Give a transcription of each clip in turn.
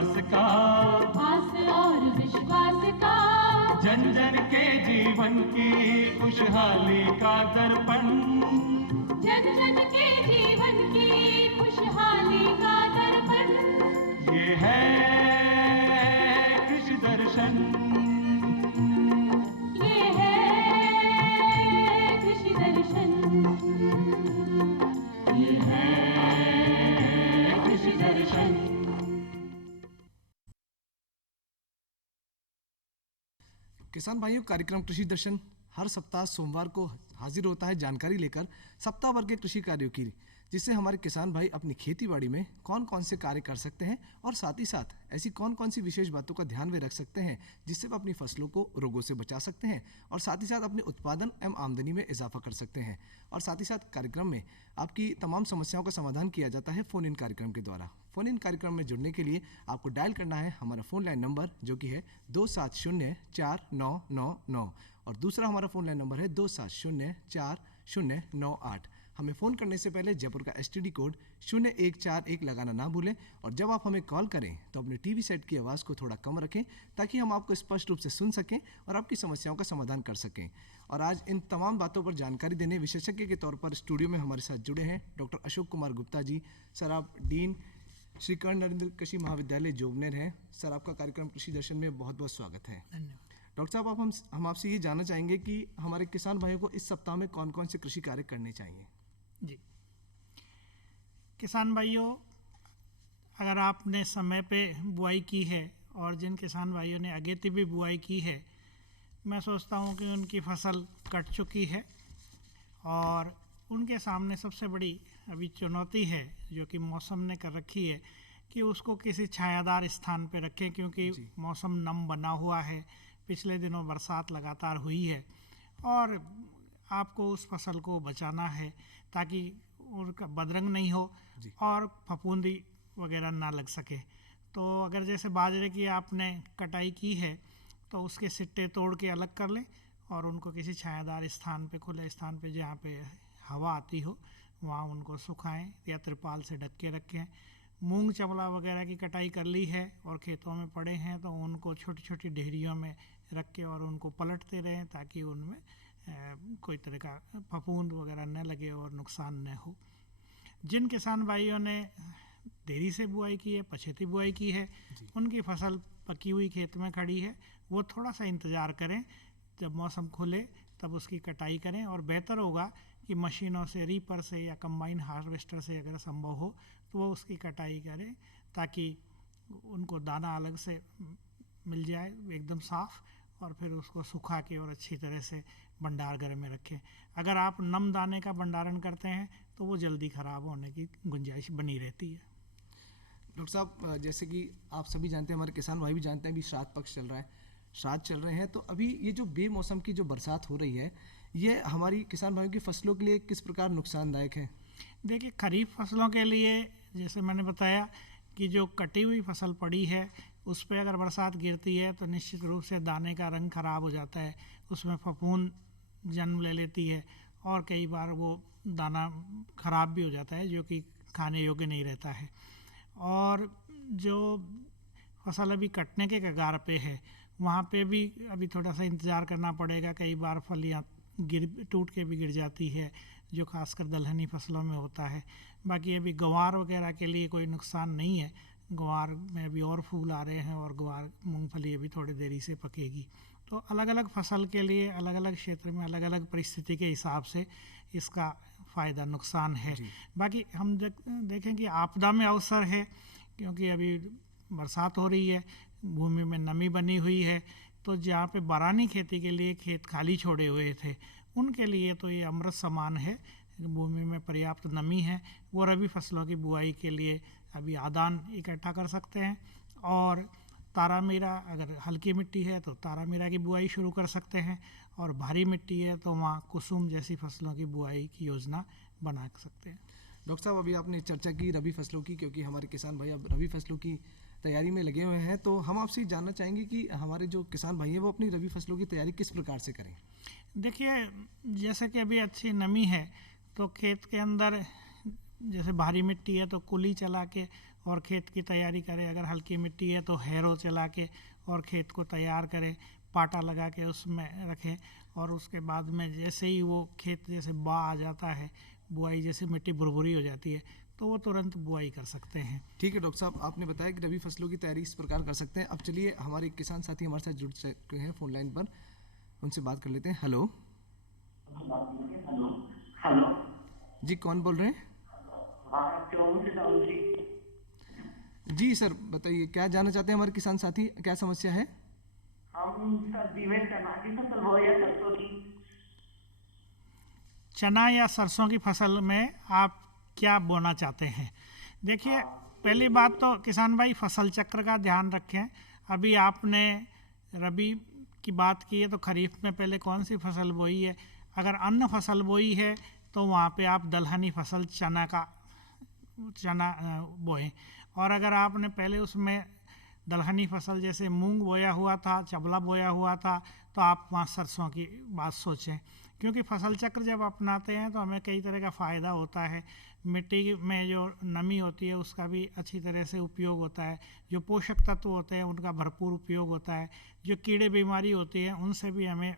विश्वास का, आस और विश्वास का, जन जन के जीवन की खुशहाली का दर्पण, जन जन के जीवन की खुशहाली का दर्पण, ये है कृषि दर्शन, ये है कृषि दर्शन, ये है कृषि दर्शन। किसान भाइयों, कार्यक्रम कृषि दर्शन हर सप्ताह सोमवार को हाजिर होता है जानकारी लेकर सप्ताह भर के कृषि कार्यों की, जिससे हमारे किसान भाई अपनी खेती बाड़ी में कौन कौन से कार्य कर सकते हैं और साथ ही साथ ऐसी कौन कौन सी विशेष बातों का ध्यान वे रख सकते हैं जिससे वे अपनी फसलों को रोगों से बचा सकते हैं और साथ ही साथ अपने उत्पादन एवं आमदनी में इजाफा कर सकते हैं। और साथ ही साथ कार्यक्रम में आपकी तमाम समस्याओं का समाधान किया जाता है फ़ोन इन कार्यक्रम के द्वारा। फ़ोन इन कार्यक्रम में जुड़ने के लिए आपको डायल करना है हमारा फ़ोन लाइन नंबर, जो कि है 27049999, और दूसरा हमारा फ़ोन लाइन नंबर है 27040098। हमें फ़ोन करने से पहले जयपुर का STD कोड 0141 लगाना ना भूलें, और जब आप हमें कॉल करें तो अपने टीवी सेट की आवाज़ को थोड़ा कम रखें ताकि हम आपको स्पष्ट रूप से सुन सकें और आपकी समस्याओं का समाधान कर सकें। और आज इन तमाम बातों पर जानकारी देने विशेषज्ञ के तौर पर स्टूडियो में हमारे साथ जुड़े हैं डॉक्टर अशोक कुमार गुप्ता जी। सर, आप डीन श्री कर्ण नरेंद्र कृषि महाविद्यालय जोबनेर हैं। सर, आपका कार्यक्रम कृषि दर्शन में बहुत बहुत स्वागत है। धन्यवाद। डॉक्टर साहब, हम आपसे ये जानना चाहेंगे कि हमारे किसान भाइयों को इस सप्ताह में कौन कौन से कृषि कार्य करने चाहिए। जी, किसान भाइयों, अगर आपने समय पे बुआई की है और जिन किसान भाइयों ने अगेती भी बुआई की है, मैं सोचता हूँ कि उनकी फसल कट चुकी है और उनके सामने सबसे बड़ी अभी चुनौती है जो कि मौसम ने कर रखी है कि उसको किसी छायादार स्थान पे रखें, क्योंकि मौसम नम बना हुआ है। पिछले दिनों बरसात लगातार हुई है और आपको उस फसल को बचाना है ताकि उनका बदरंग नहीं हो और फफूंदी वगैरह ना लग सके। तो अगर जैसे बाजरे की आपने कटाई की है तो उसके सिट्टे तोड़ के अलग कर लें और उनको किसी छायादार स्थान पे, खुले स्थान पे जहाँ पे हवा आती हो, वहाँ उनको सुखाएं या त्रिपाल से ढक के रखें। मूंग चवला वगैरह की कटाई कर ली है और खेतों में पड़े हैं तो उनको छोटी छोटी ढेरियों में रख के और उनको पलटते रहें ताकि उनमें कोई तरह का फफूंद वगैरह न लगे और नुकसान न हो। जिन किसान भाइयों ने देरी से बुआई की है, पछेती बुआई की है, उनकी फसल पकी हुई खेत में खड़ी है, वो थोड़ा सा इंतज़ार करें, जब मौसम खुले तब उसकी कटाई करें। और बेहतर होगा कि मशीनों से, रीपर से या कंबाइन हार्वेस्टर से अगर संभव हो तो वो उसकी कटाई करें ताकि उनको दाना अलग से मिल जाए एकदम साफ़, और फिर उसको सुखा के और अच्छी तरह से भंडार घर में रखें। अगर आप नम दाने का भंडारण करते हैं तो वो जल्दी ख़राब होने की गुंजाइश बनी रहती है। डॉक्टर साहब, जैसे कि आप सभी जानते हैं, हमारे किसान भाई भी जानते हैं, अभी श्राद्ध पक्ष चल रहा है, श्राद्ध चल रहे हैं, तो अभी ये जो बेमौसम की जो बरसात हो रही है, ये हमारी किसान भाइयों की फसलों के लिए किस प्रकार नुकसानदायक है। देखिए, खरीफ फसलों के लिए जैसे मैंने बताया कि जो कटी हुई फसल पड़ी है उस पर अगर बरसात गिरती है तो निश्चित रूप से दाने का रंग खराब हो जाता है, उसमें फफूंद जन्म ले लेती है और कई बार वो दाना खराब भी हो जाता है जो कि खाने योग्य नहीं रहता है। और जो फसल अभी कटने के कगार पे है वहाँ पे भी अभी थोड़ा सा इंतज़ार करना पड़ेगा। कई बार फलियाँ टूट के भी गिर जाती है, जो खासकर दलहनी फसलों में होता है। बाकी अभी ग्वार वगैरह के लिए कोई नुकसान नहीं है, ग्वार में अभी और फूल आ रहे हैं और ग्वार मूंगफली अभी थोड़ी देरी से पकेगी। तो अलग अलग फसल के लिए अलग अलग क्षेत्र में अलग अलग परिस्थिति के हिसाब से इसका फ़ायदा नुकसान है। बाकी हम देखें कि आपदा में अवसर है, क्योंकि अभी बरसात हो रही है, भूमि में नमी बनी हुई है, तो जहाँ पे बारानी खेती के लिए खेत खाली छोड़े हुए थे उनके लिए तो ये अमृत समान है। भूमि में पर्याप्त नमी है, वो रबी फसलों की बुआई के लिए अभी आदान इकट्ठा कर सकते हैं। और तारामीरा, अगर हल्की मिट्टी है तो तारामीरा की बुआई शुरू कर सकते हैं, और भारी मिट्टी है तो वहाँ कुसुम जैसी फसलों की बुआई की योजना बना सकते हैं। डॉक्टर साहब, अभी आपने चर्चा की रबी फसलों की, क्योंकि हमारे किसान भाई अब रबी फसलों की तैयारी में लगे हुए हैं, तो हम आपसे जानना चाहेंगे कि हमारे जो किसान भाई हैं वो अपनी रबी फसलों की तैयारी किस प्रकार से करें। देखिए, जैसे कि अभी अच्छी नमी है तो खेत के अंदर जैसे भारी मिट्टी है तो कुली चला के और खेत की तैयारी करें। अगर हल्की मिट्टी है तो हैरो चला के और खेत को तैयार करें, पाटा लगा के उसमें रखें, और उसके बाद में जैसे ही वो खेत जैसे बा आ जाता है, बुआई जैसे मिट्टी भुरभुरी हो जाती है, तो वो तुरंत बुआई कर सकते हैं। ठीक है डॉक्टर साहब, आपने बताया कि रबी फसलों की तैयारी इस प्रकार कर सकते हैं। अब चलिए हमारे एक किसान साथी हमारे साथ जुड़ चुके हैं फोन लाइन पर, उनसे बात कर लेते हैं। Hello hello. जी, कौन बोल रहे हैं? हाँ, चौबीस से राहुल जी। जी सर, बताइए क्या जानना चाहते हैं हमारे किसान साथी, क्या समस्या है? हम सर्दी में चना की फसल बोए या सरसों की। चना या सरसों की फसल में आप क्या बोना चाहते हैं? देखिए, पहली बात तो किसान भाई फसल चक्र का ध्यान रखें। अभी आपने रबी की बात की है तो खरीफ में पहले कौन सी फसल बोई है? अगर अन्न फसल बोई है तो वहाँ पे आप दलहनी फसल चना बोएं। और अगर आपने पहले उसमें दलहनी फसल जैसे मूंग बोया हुआ था, चबला बोया हुआ था, तो आप वहाँ सरसों की बात सोचें। क्योंकि फसल चक्र जब अपनाते हैं तो हमें कई तरह का फ़ायदा होता है। मिट्टी में जो नमी होती है उसका भी अच्छी तरह से उपयोग होता है, जो पोषक तत्व होते हैं उनका भरपूर उपयोग होता है, जो कीड़े बीमारी होती है उनसे भी हमें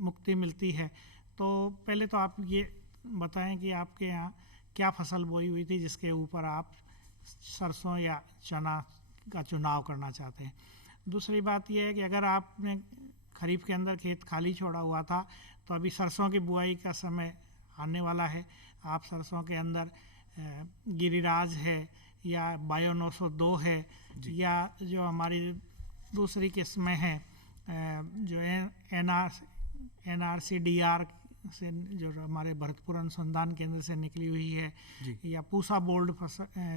मुक्ति मिलती है। तो पहले तो आप ये बताएं कि आपके यहाँ क्या फसल बोई हुई थी जिसके ऊपर आप सरसों या चना का चुनाव करना चाहते हैं। दूसरी बात यह है कि अगर आपने खरीफ के अंदर खेत खाली छोड़ा हुआ था तो अभी सरसों की बुआई का समय आने वाला है। आप सरसों के अंदर गिरिराज है या बायो 902 है या जो हमारी दूसरी किस्में हैं जो NRCDR से जो हमारे भरतपुर अनुसंधान केंद्र से निकली हुई है या पूसा बोल्ड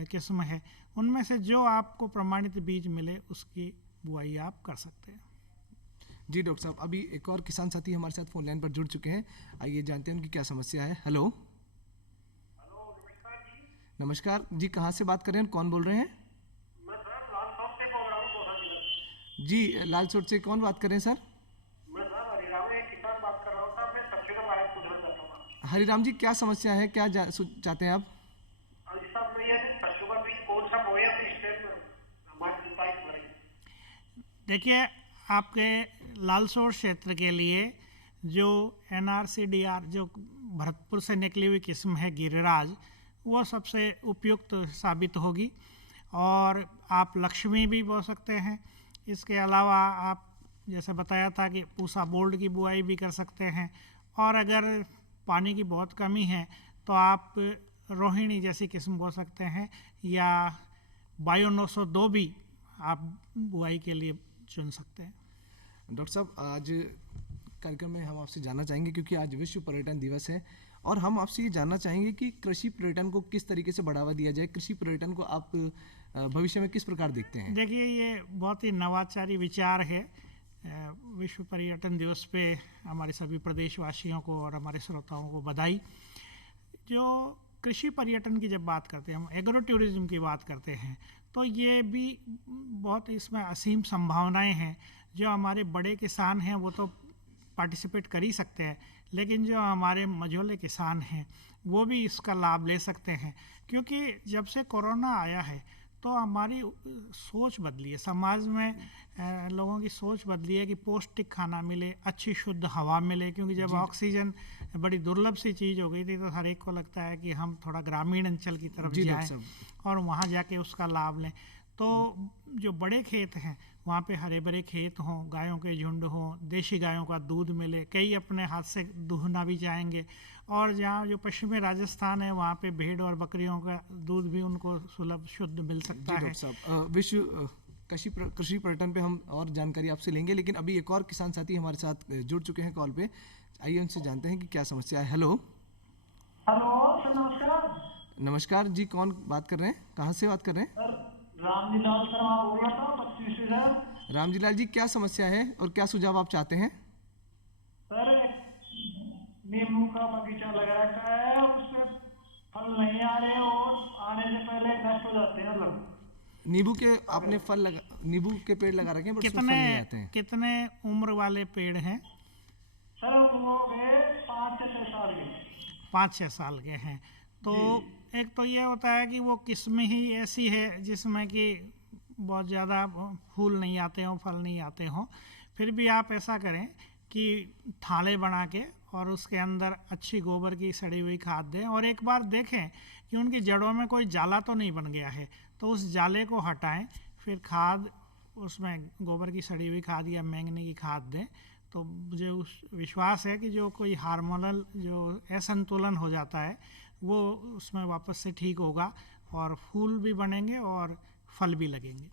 किस्म है, उनमें से जो आपको प्रमाणित बीज मिले उसकी बुआई आप कर सकते हैं। जी डॉक्टर साहब, अभी एक और किसान साथी हमारे साथ फोन लाइन पर जुड़ चुके हैं, आइए जानते हैं उनकी क्या समस्या है। हेलो। नमस्कार जी। नमस्कार जी, कहाँ से बात कर रहे हैं, कौन बोल रहे हैं? मैं सर लाल चौक से बोल रहा हूँ, बोरा। जी, लाल चौक से कौन बात कर रहे हैं सर? मैं सर हरिराम एक किसान बात कर रहा हूँ सर। मैं सब्जियों के बारे में पूछना चाहता हूँ। हरिराम जी, क्या समस्या है, क्या चाहते हैं आप? अभी साहब मैं ये सब्जियों का बीज कौन सा बोया तो इस टाइम हमारी जुताई हो रही है। देखिए, आपके लालसोर क्षेत्र के लिए जो NRCDR जो भरतपुर से निकली हुई किस्म है गिरिराज, वो सबसे उपयुक्त साबित होगी। और आप लक्ष्मी भी बो सकते हैं। इसके अलावा आप जैसे बताया था कि पूसा बोल्ड की बुआई भी कर सकते हैं। और अगर पानी की बहुत कमी है तो आप रोहिणी जैसी किस्म बो सकते हैं या बायो 902 भी आप बुआई के लिए चुन सकते हैं। डॉक्टर साहब, आज कार्यक्रम में हम आपसे जानना चाहेंगे, क्योंकि आज विश्व पर्यटन दिवस है, और हम आपसे ये जानना चाहेंगे कि कृषि पर्यटन को किस तरीके से बढ़ावा दिया जाए। कृषि पर्यटन को आप भविष्य में किस प्रकार देखते हैं? देखिए, ये बहुत ही नवाचारी विचार है। विश्व पर्यटन दिवस पे हमारे सभी प्रदेशवासियों को और हमारे श्रोताओं को बधाई। जो कृषि पर्यटन की जब बात करते हैं, हम एग्रो टूरिज्म की बात करते हैं, तो ये भी बहुत इसमें असीम संभावनाएं हैं। जो हमारे बड़े किसान हैं वो तो पार्टिसिपेट कर ही सकते हैं, लेकिन जो हमारे मझोले किसान हैं वो भी इसका लाभ ले सकते हैं। क्योंकि जब से कोरोना आया है तो हमारी सोच बदली है, समाज में लोगों की सोच बदली है कि पौष्टिक खाना मिले, अच्छी शुद्ध हवा मिले। क्योंकि जब ऑक्सीजन बड़ी दुर्लभ सी चीज़ हो गई थी तो हर एक को लगता है कि हम थोड़ा ग्रामीण अंचल की तरफ जाएं और वहाँ जाके उसका लाभ लें। तो जो बड़े खेत हैं वहाँ पे हरे भरे खेत हों, गायों के झुंड हों, देशी गायों का दूध मिले, कई अपने हाथ से दूहना भी चाहेंगे। और जहाँ जो पश्चिमी राजस्थान है वहाँ पे भेड़ और बकरियों का दूध भी उनको सुलभ शुद्ध मिल सकता है। विश्व कृषि पर्यटन पे हम और जानकारी आपसे लेंगे, लेकिन अभी एक और किसान साथी हमारे साथ जुड़ चुके हैं कॉल पे, आइए उनसे जानते हैं कि क्या समस्या है। हेलो। हेलो सर, नमस्कार। नमस्कार जी, कौन बात कर रहे हैं, कहाँ से बात कर रहे हैं? सर रामजीलाल शर्मा बोल रहा था, 25 से। रामजीलाल जी, क्या समस्या है और क्या सुझाव आप चाहते हैं? सर नींबू का बगीचा लगा रखा है, उसमें फल नहीं आ रहे और आने से पहले नष्ट हो जाते हैं। मतलब नींबू के आपने नींबू के पेड़ लगा रखे हैं, बट उसमें फल नहीं आते हैं। कितने उम्र वाले पेड़ हैं? सर वो 5 से 6 साल के। 5-6 साल के हैं। तो एक तो ये होता है कि वो किस्म ही ऐसी है जिसमें कि बहुत ज़्यादा फूल नहीं आते हों, फल नहीं आते हों। फिर भी आप ऐसा करें कि थाले बना के और उसके अंदर अच्छी गोबर की सड़ी हुई खाद दें, और एक बार देखें कि उनकी जड़ों में कोई जाला तो नहीं बन गया है, तो उस जाले को हटाएं, फिर खाद उसमें गोबर की सड़ी हुई खाद या मैंगनी की खाद दें। तो मुझे उस विश्वास है कि जो कोई हार्मोनल जो असंतुलन हो जाता है वो उसमें वापस से ठीक होगा और फूल भी बनेंगे और फल भी लगेंगे।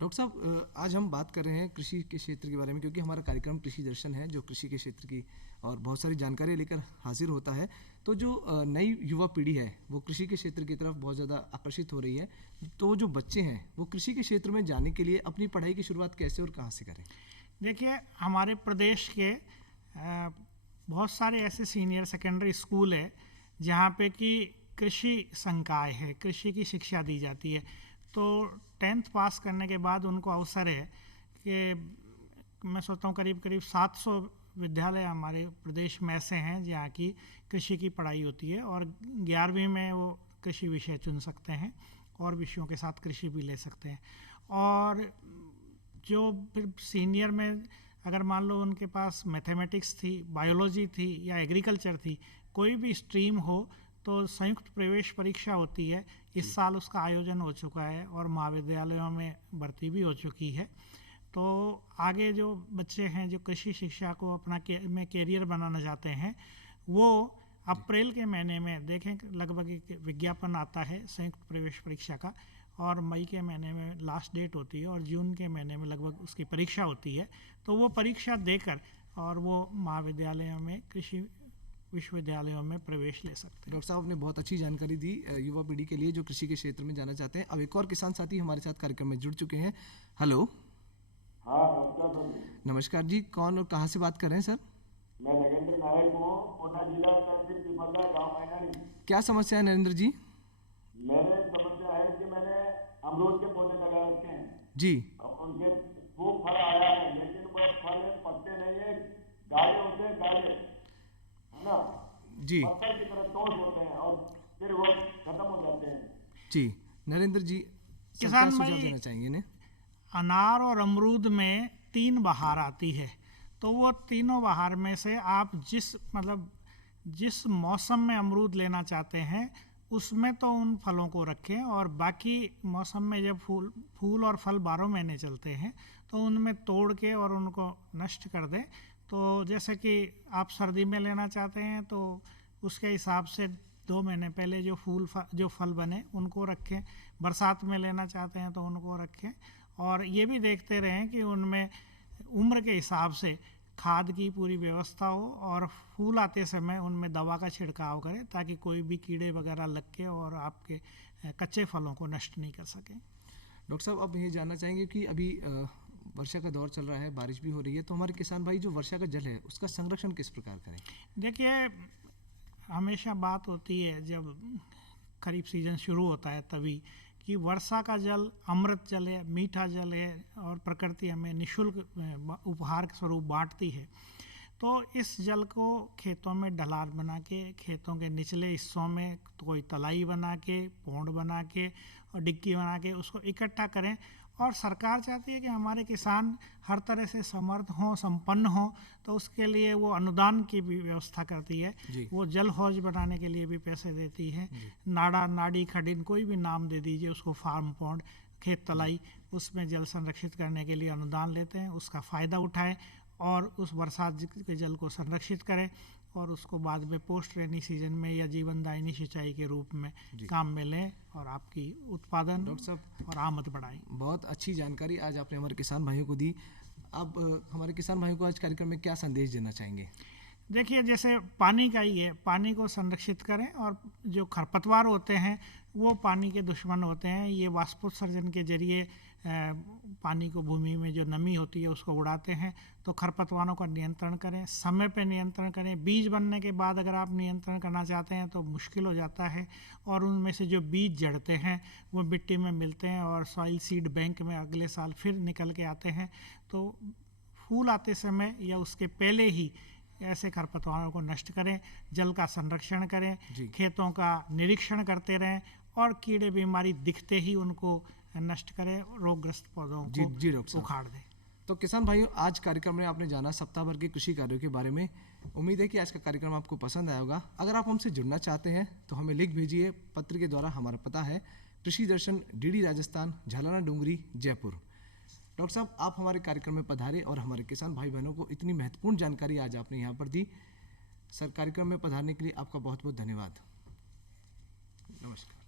डॉक्टर साहब, आज हम बात कर रहे हैं कृषि के क्षेत्र के बारे में, क्योंकि हमारा कार्यक्रम कृषि दर्शन है जो कृषि के क्षेत्र की और बहुत सारी जानकारी लेकर हाजिर होता है। तो जो नई युवा पीढ़ी है वो कृषि के क्षेत्र की तरफ बहुत ज़्यादा आकर्षित हो रही है, तो जो बच्चे हैं वो कृषि के क्षेत्र में जाने के लिए अपनी पढ़ाई की शुरुआत कैसे और कहाँ से करें? देखिए, हमारे प्रदेश के बहुत सारे ऐसे सीनियर सेकेंडरी स्कूल है जहाँ पे कि कृषि संकाय है, कृषि की शिक्षा दी जाती है। तो 10th पास करने के बाद उनको अवसर है कि मैं सोचता हूँ करीब करीब 700 विद्यालय हमारे प्रदेश में ऐसे हैं जहाँ की कृषि की पढ़ाई होती है, और 11वीं में वो कृषि विषय चुन सकते हैं और विषयों के साथ कृषि भी ले सकते हैं। और जो फिर सीनियर में अगर मान लो उनके पास मैथमेटिक्स थी, बायोलॉजी थी या एग्रीकल्चर थी, कोई भी स्ट्रीम हो, तो संयुक्त प्रवेश परीक्षा होती है। इस साल उसका आयोजन हो चुका है और महाविद्यालयों में भर्ती भी हो चुकी है। तो आगे जो बच्चे हैं जो कृषि शिक्षा को अपना में कैरियर बनाना चाहते हैं, वो अप्रैल के महीने में देखें लगभग एक विज्ञापन आता है संयुक्त प्रवेश परीक्षा का, और मई के महीने में लास्ट डेट होती है और जून के महीने में लगभग उसकी परीक्षा होती है। तो वो परीक्षा देकर और वो महाविद्यालयों में, कृषि विश्वविद्यालयों में प्रवेश ले सकते हैं। डॉक्टर साहब ने बहुत अच्छी जानकारी दी युवा पीढ़ी के लिए जो कृषि के क्षेत्र में जाना चाहते हैं। अब एक और किसान साथी हमारे साथ कार्यक्रम में जुड़ चुके हैं। हेलो। हाँ, नमस्कार। नमस्कार जी, कौन और कहाँ से बात कर रहे हैं सर? मैं नगेंद्र नायक हूँ, कोटा जिला तहसील पिपलदा, गाँव मैनानी। क्या समस्या है नरेंद्र जी? मेरे समस्या है कि मैंने अमरूद के पौधे लगा रखे हैं जी। और उनके खूब फल आया है, लेकिन वो फल पकते नहीं है, गाढ़े होते हैं, गाढ़े, है ना जी पत्थर की तरह ठोस होते हैं और फिर वो खत्म हो जाते हैं। जी नरेंद्र जी, सर किसान क्या भाई, सुझाव देना चाहेंगे इन्हें? अनार और अमरूद में 3 बहार आती है, तो वो तीनों बहार में से आप जिस मौसम में अमरूद लेना चाहते हैं उसमें तो उन फलों को रखें, और बाकी मौसम में जब फूल और फल 12 महीने चलते हैं तो उनमें तोड़ के और उनको नष्ट कर दें। तो जैसे कि आप सर्दी में लेना चाहते हैं तो उसके हिसाब से 2 महीने पहले जो फल बने उनको रखें, बरसात में लेना चाहते हैं तो उनको रखें, और ये भी देखते रहें कि उनमें उम्र के हिसाब से खाद की पूरी व्यवस्था हो, और फूल आते समय उनमें दवा का छिड़काव करें ताकि कोई भी कीड़े वगैरह लग के और आपके कच्चे फलों को नष्ट नहीं कर सकें। डॉक्टर साहब, अब ये जानना चाहेंगे कि अभी वर्षा का दौर चल रहा है, बारिश भी हो रही है, तो हमारे किसान भाई जो वर्षा का जल है उसका संरक्षण किस प्रकार करें? देखिए, हमेशा बात होती है जब खरीफ सीजन शुरू होता है तभी कि वर्षा का जल अमृत जल है, मीठा जल है, और प्रकृति हमें निःशुल्क उपहार के स्वरूप बांटती है। तो इस जल को खेतों में ढलान बना के, खेतों के निचले हिस्सों में तो कोई तलाई बना के, पौंड बना के और डिक्की बना के उसको इकट्ठा करें। और सरकार चाहती है कि हमारे किसान हर तरह से समर्थ हों, संपन्न हों, तो उसके लिए वो अनुदान की भी व्यवस्था करती है। वो जल हौज बनाने के लिए भी पैसे देती है। नाड़ा, नाड़ी, खडिन, कोई भी नाम दे दीजिए उसको, फार्म पौंड, खेत तलाई, उसमें जल संरक्षित करने के लिए अनुदान लेते हैं। उसका फ़ायदा उठाएं और उस बरसात के जल को संरक्षित करें और उसको बाद में पोस्ट रेनी सीजन में या जीवनदायिनी सिंचाई के रूप में काम में लें और आपकी उत्पादन डॉक्टर साहब और आमद बढ़ाएं। बहुत अच्छी जानकारी आज आपने हमारे किसान भाइयों को दी। अब हमारे किसान भाइयों को आज कार्यक्रम में क्या संदेश देना चाहेंगे? देखिए, जैसे पानी का ही है, पानी को संरक्षित करें, और जो खरपतवार होते हैं वो पानी के दुश्मन होते हैं। ये वाष्पोत्सर्जन के जरिए पानी को, भूमि में जो नमी होती है उसको उड़ाते हैं। तो खरपतवारों का नियंत्रण करें, समय पे नियंत्रण करें। बीज बनने के बाद अगर आप नियंत्रण करना चाहते हैं तो मुश्किल हो जाता है, और उनमें से जो बीज जड़ते हैं वो मिट्टी में मिलते हैं और सॉइल सीड बैंक में अगले साल फिर निकल के आते हैं। तो फूल आते समय या उसके पहले ही ऐसे खरपतवारों को नष्ट करें, जल का संरक्षण करें, जी। खेतों का निरीक्षण करते रहें और कीड़े बीमारी दिखते ही उनको नष्ट करें, रोगग्रस्त पौधों जी जी डॉक्टर को साहब। उखाड़ दें। तो किसान भाइयों, आज कार्यक्रम में आपने जाना सप्ताह भर के कृषि कार्यों के बारे में। उम्मीद है कि आज का कार्यक्रम आपको पसंद आया होगा। अगर आप हमसे जुड़ना चाहते हैं तो हमें लिख भेजिए पत्र के द्वारा। हमारा पता है कृषि दर्शन, डीडी राजस्थान, झालाना डूंगरी, जयपुर। डॉक्टर साहब, आप हमारे कार्यक्रम में पधारे और हमारे किसान भाई बहनों को इतनी महत्वपूर्ण जानकारी आज आपने यहाँ पर दी। सर, कार्यक्रम में पधारने के लिए आपका बहुत बहुत धन्यवाद। नमस्कार।